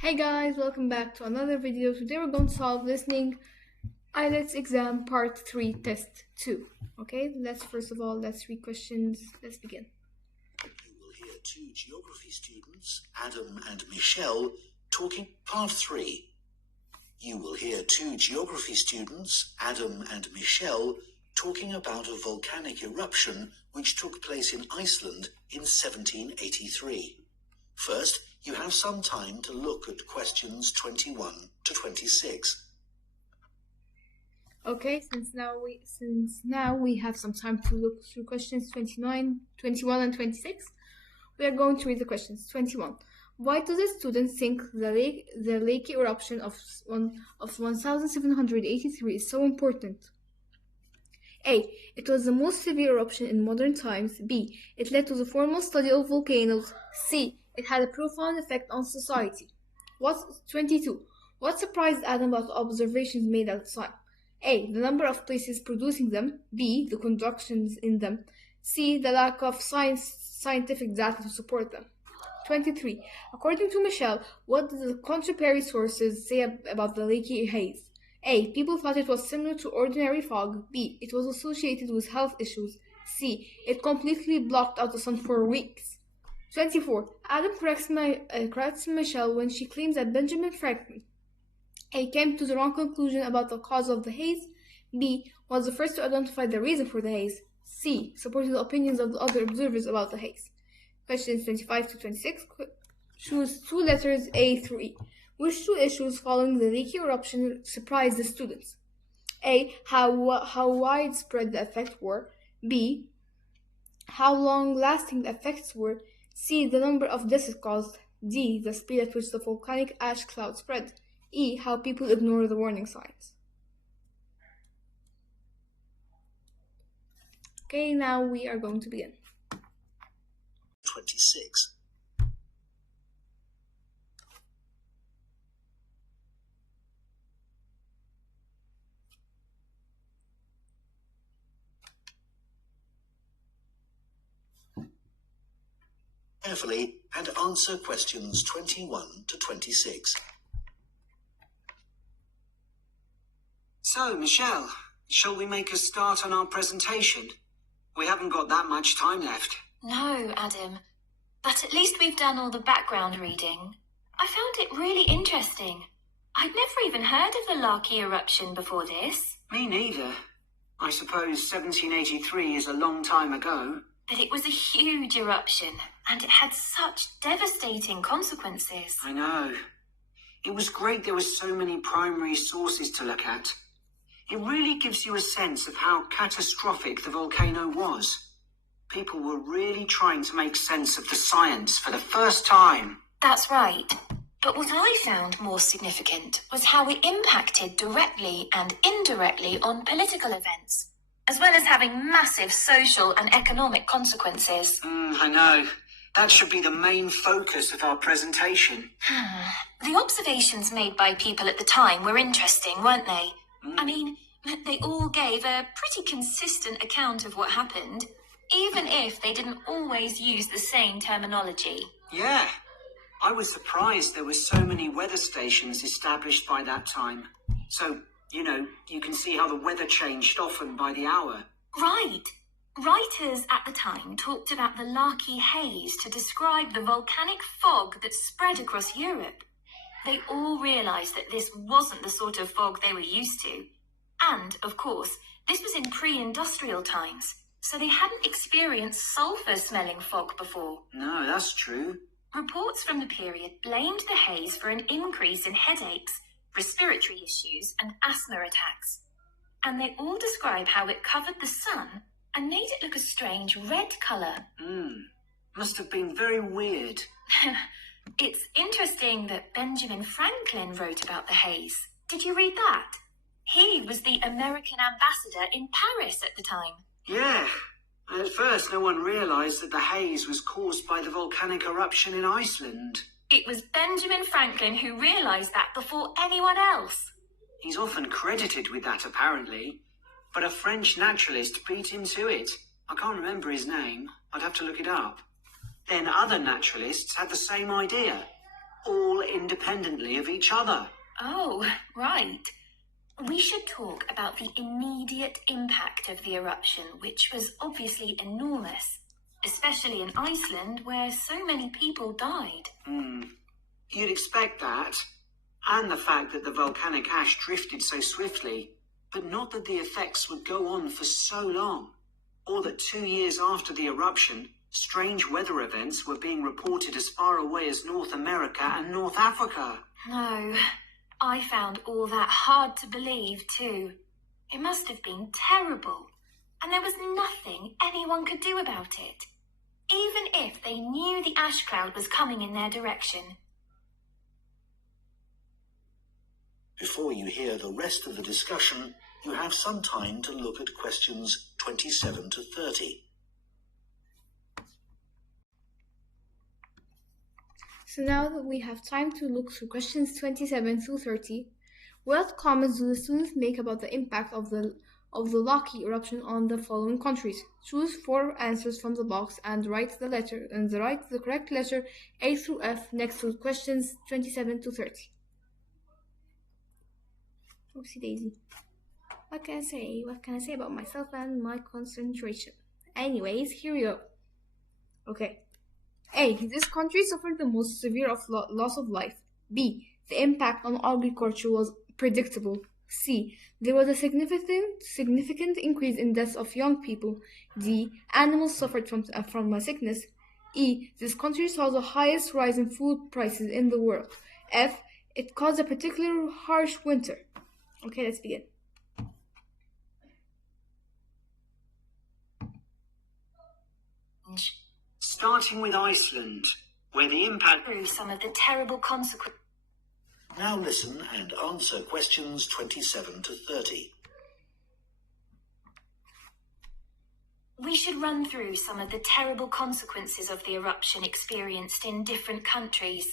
Hey guys, welcome back to another video. Today we're going to solve listening Ilets exam part 3 test 2. Okay, let's read questions. Let's begin. You will hear two geography students, Adam and Michelle, talking part 3. You will hear two geography students, Adam and Michelle, talking about a volcanic eruption which took place in Iceland in 1783. First, you have some time to look at questions 21 to 26. Okay, since now we have some time to look through questions 29, 21 and 26. We are going to read the questions. 21. Why do the students think the lake eruption of 1783 is so important? A. It was the most severe eruption in modern times. B. It led to the formal study of volcanoes. C. It had a profound effect on society. 22. What surprised Adam about the observations made at the time? A. The number of places producing them. B. The conductions in them. C. The lack of scientific data to support them. 23. According to Michelle, what did the contemporary sources say about the lakey haze? A. People thought it was similar to ordinary fog. B. It was associated with health issues. C. It completely blocked out the sun for weeks. 24. Adam corrects Michelle when she claims that Benjamin Franklin A. came to the wrong conclusion about the cause of the haze. B. was the first to identify the reason for the haze. C. supported the opinions of the other observers about the haze. Questions 25 to 26. Choose two letters A through E. Which two issues following the leaky eruption surprised the students? A. How widespread the effects were. B. How long-lasting the effects were. C. The number of deaths caused. D. The speed at which the volcanic ash cloud spread. E. How people ignore the warning signs. Okay, now we are going to begin. 26. Carefully and answer questions 21 to 26. So, Michelle, shall we make a start on our presentation? We haven't got that much time left. No, Adam. But at least we've done all the background reading. I found it really interesting. I'd never even heard of the Laki eruption before this. Me neither. I suppose 1783 is a long time ago. But it was a huge eruption, and it had such devastating consequences. I know. It was great there were so many primary sources to look at. It really gives you a sense of how catastrophic the volcano was. People were really trying to make sense of the science for the first time. That's right. But what I found more significant was how it impacted directly and indirectly on political events, as well as having massive social and economic consequences. I know. That should be the main focus of our presentation. The observations made by people at the time were interesting, weren't they? I mean, they all gave a pretty consistent account of what happened, even if they didn't always use the same terminology. Yeah. I was surprised there were so many weather stations established by that time. So, you can see how the weather changed often by the hour. Right. Writers at the time talked about the Laki haze to describe the volcanic fog that spread across Europe. They all realised that this wasn't the sort of fog they were used to. And, of course, this was in pre-industrial times, so they hadn't experienced sulphur-smelling fog before. No, that's true. Reports from the period blamed the haze for an increase in headaches, respiratory issues, and asthma attacks. And they all describe how it covered the sun and made it look a strange red colour. Must have been very weird. It's interesting that Benjamin Franklin wrote about the haze. Did you read that? He was the American ambassador in Paris at the time. Yeah. At first, no one realised that the haze was caused by the volcanic eruption in Iceland. It was Benjamin Franklin who realised that before anyone else. He's often credited with that, apparently. But a French naturalist beat him to it. I can't remember his name. I'd have to look it up. Then other naturalists had the same idea. all independently of each other. Oh, right. We should talk about the immediate impact of the eruption, which was obviously enormous, especially in Iceland, where so many people died. You'd expect that, and the fact that the volcanic ash drifted so swiftly, but not that the effects would go on for so long, or that 2 years after the eruption, strange weather events were being reported as far away as North America and North Africa. No, I found all that hard to believe too. It must have been terrible, and there was nothing anyone could do about it, even if they knew the ash cloud was coming in their direction. Before you hear the rest of the discussion, you have some time to look at questions 27 to 30. So now that we have time to look through questions 27 through 30, what comments do the students make about the impact of the Laki eruption on the following countries? Choose 4 answers from the box and write the correct letter A through F next to questions 27 to 30. Oopsie daisy. What can I say? What can I say about myself and my concentration? Anyways, here we go. Okay. A. This country suffered the most severe loss of life. B. The impact on agriculture was predictable. C. There was a significant increase in deaths of young people. D. Animals suffered from a sickness. E. This country saw the highest rise in food prices in the world. F. It caused a particularly harsh winter. Okay, let's begin. Starting with Iceland, where the impact... Through some of the terrible consequences. Now listen and answer questions 27 to 30. We should run through some of the terrible consequences of the eruption experienced in different countries.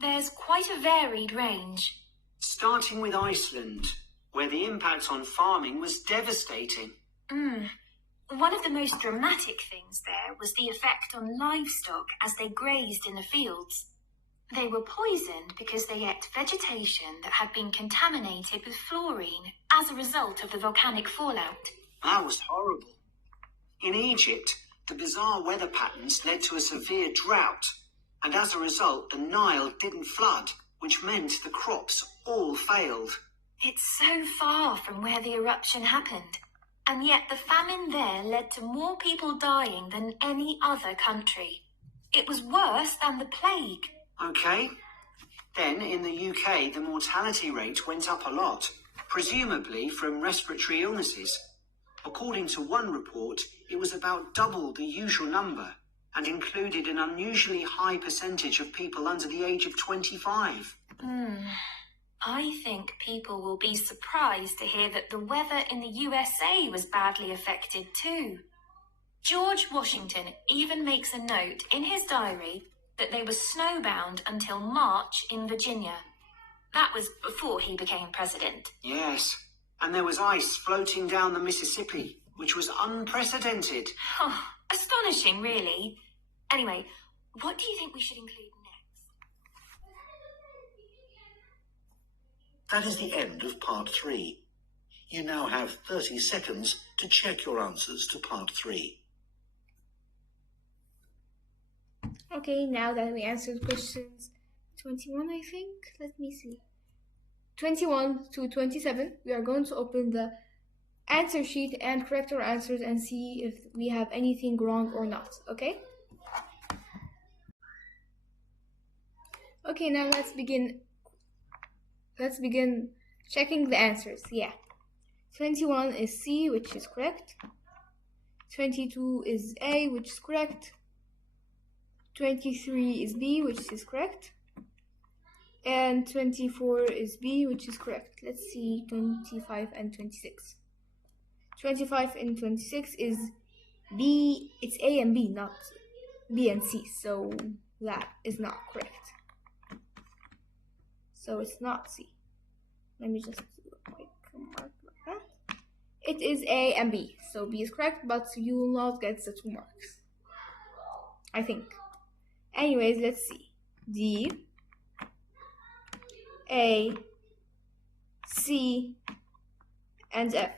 There's quite a varied range. Starting with Iceland, where the impact on farming was devastating. One of the most dramatic things there was the effect on livestock as they grazed in the fields. They were poisoned because they ate vegetation that had been contaminated with fluorine as a result of the volcanic fallout. That was horrible. In Egypt, the bizarre weather patterns led to a severe drought, and as a result, the Nile didn't flood, which meant the crops all failed. It's so far from where the eruption happened, and yet the famine there led to more people dying than any other country. It was worse than the plague. Okay. Then, in the UK, the mortality rate went up a lot, presumably from respiratory illnesses. According to one report, it was about double the usual number and included an unusually high percentage of people under the age of 25. I think people will be surprised to hear that the weather in the USA was badly affected too. George Washington even makes a note in his diary that they were snowbound until March in Virginia. That was before he became president. Yes, and there was ice floating down the Mississippi, which was unprecedented. Oh, astonishing, really. Anyway, what do you think we should include next? That is the end of part 3. You now have 30 seconds to check your answers to part 3. Okay, now that we answered questions 21, I think. Let me see. 21 to 27, we are going to open the answer sheet and correct our answers and see if we have anything wrong or not, okay? Okay, now let's begin checking the answers. Yeah. 21 is C, which is correct. 22 is A, which is correct. 23 is B, which is correct. And 24 is B, which is correct. Let's see 25 and 26. 25 and 26 is B. It's A and B, not B and C. So that is not correct. So it's not C. Let me just do a quick mark like that. It is A and B. So B is correct, but you will not get the 2 marks, I think. Anyways, let's see. D. A, C, and F.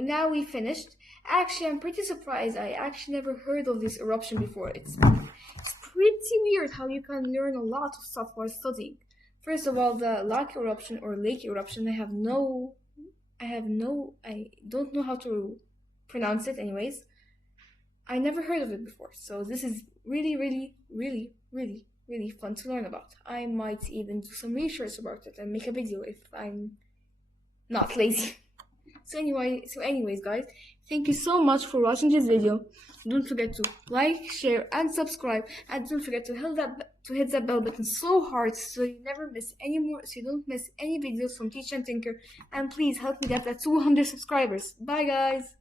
Now we finished. Actually, I'm pretty surprised. I actually never heard of this eruption before. It's pretty weird how you can learn a lot of stuff while studying. First of all, the lake eruption or lake eruption, I don't know how to pronounce it anyways. I never heard of it before. So this is really, really, really, really, really fun to learn about. I might even do some research about it and make a video if I'm not lazy. So anyways, guys, thank you so much for watching this video. Don't forget to like, share, and subscribe, and don't forget to hit that bell button so hard so you don't miss any videos from Teach and Tinker. And please help me get that 200 subscribers. Bye, guys.